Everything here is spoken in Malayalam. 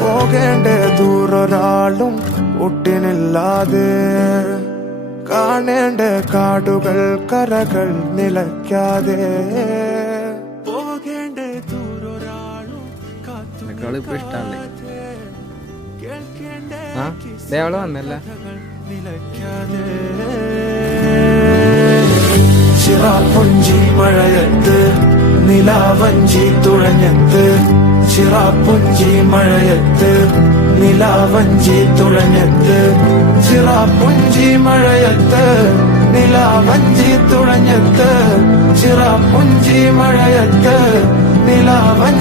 പോകേണ്ട ദൂരൊരാളും ഒട്ടിനില്ലാതെ കാണേണ്ട കാടുകൾ കരകൾ നിലയ്ക്കാതെ പോകേണ്ട ദൂരൊരാളും ഇപ്പൊ ഇഷ്ടല്ലേ ദേവള വന്നല്ല ചിറാപ്പുഞ്ചി മഴയത്ത് നിലാവഞ്ചി തുഴഞ്ഞത്ത് ചിറാപ്പുഞ്ചി മഴയത്ത് നിലാവഞ്ചി തുഴഞ്ഞത്ത് ചിറാപ്പുഞ്ചി മഴയത്ത് നിലാവഞ്ചി തുഴഞ്ഞത്ത് ചിറാപ്പുഞ്ചി മഴയത്ത് നിലാവഞ്ചി